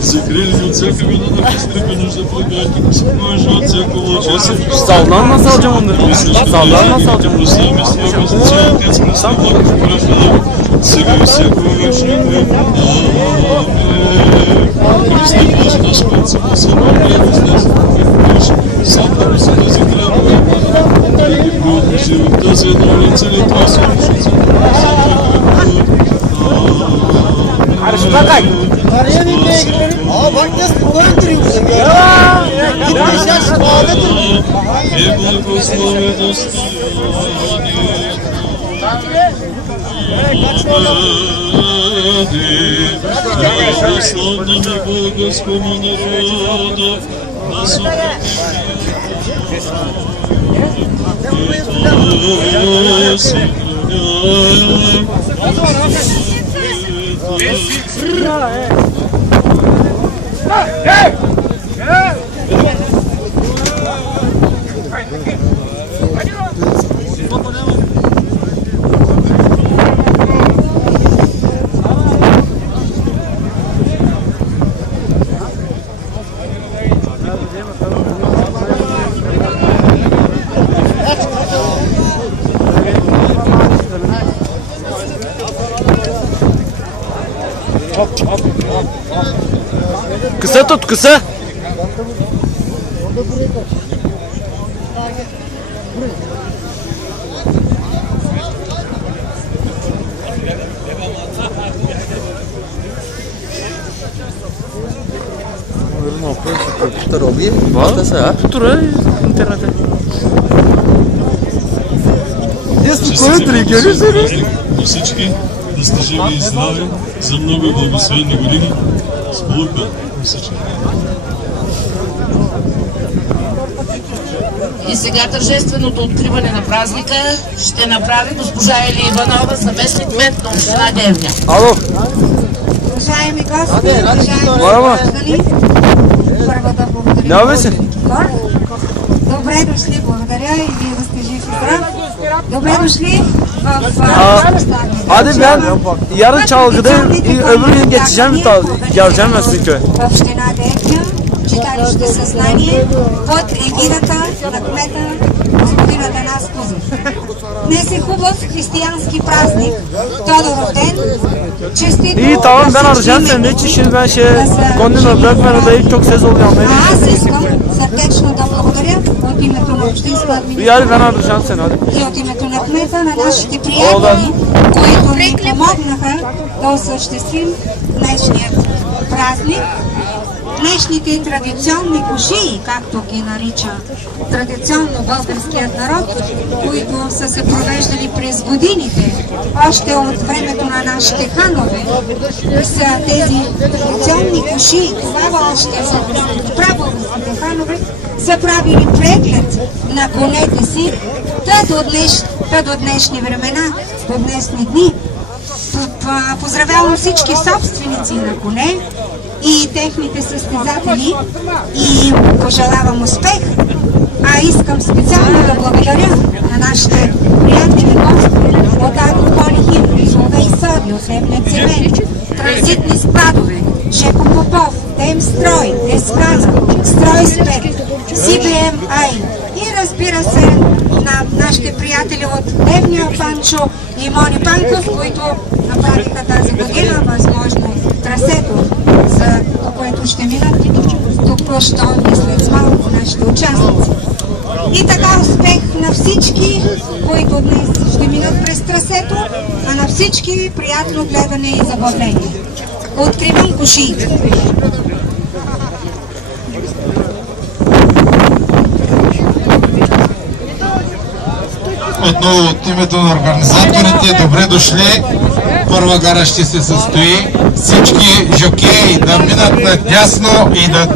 Закрили от всяка вина на пристъпи, нужда плагати, спокойно от всяко лъче. Sağdan nasıl alacağım onları? Sağdan nasıl alacağım onları? Сам сега всяко вечно Амин. Христе Боже наш Отце, посъдния възнес, сам да се да закрява, да ги продължи в тази едно лице, ли това се учи, bak nasıl kolay duruyorsun ya. Gitmiş ya şu bağda duruyor. Kısa tut, kısa. To robi? Tutura internete. Jest kolay görüyorsunuz. Всички да сте живи и здрави за много благословени години. Сборка на всички. И сега тържественото откриване на празника ще направи госпожа Ели Иванова, заместник кмет на община Девня. Ало. Уважаеми гости, уважаеми граждани, първо да благодаря. Добре дошли, благодаря и вие да сте жив и здрав. Добре дошли Hadi ben yarın çalgıdayım, öbür gün geçeceğim, geleceğim ben sizin köye. в община Девня, читалище Съзнание, под егидата на кмета господин Атанас Кузов. Днес е хубав християнски празник, Тодоров ден. Честито. İyi tamam ben arayacağım seni. Hiç şimdi ben konuyla bırakmayın da ilk çok ses olacağım. Аз искам сърдечно да благодаря от името на общинска администрация. Yarın ben arayacağım seni hadi. И от името на кмета на нашите приятели, които ни помогнаха да осъществим днешният празник. Днешните традиционни кушии, както ги нарича традиционно българският народ, които са се провеждали през годините, още от времето на нашите ханове, са тези традиционни кушии. Това още са прабългарските ханове са правили преглед на конете си, до днешни времена, до днешни дни. Поздравявам всички собственици на коне и техните състезатели и пожелавам успех. А искам специално да благодаря на нашите приятели гости от Агрополихим, Слове и Соди, от Левния цемент, транзитни складове, Жеко Попов, Демстрой, Ескана, Стройспек, CBM-I и разбира се на нашите приятели от Левния Панчо и Мони Панков, които направиха тази година възможно трасето, за което ще минат току-що и след малко нашите участници. И така успех на всички, които днес ще минат през трасето, а на всички приятно гледане и забавление. Откривам кушиите. Отново от името на организаторите, добре дошли. Първа гара ще се състои. Всички жокеи да минат надясно и да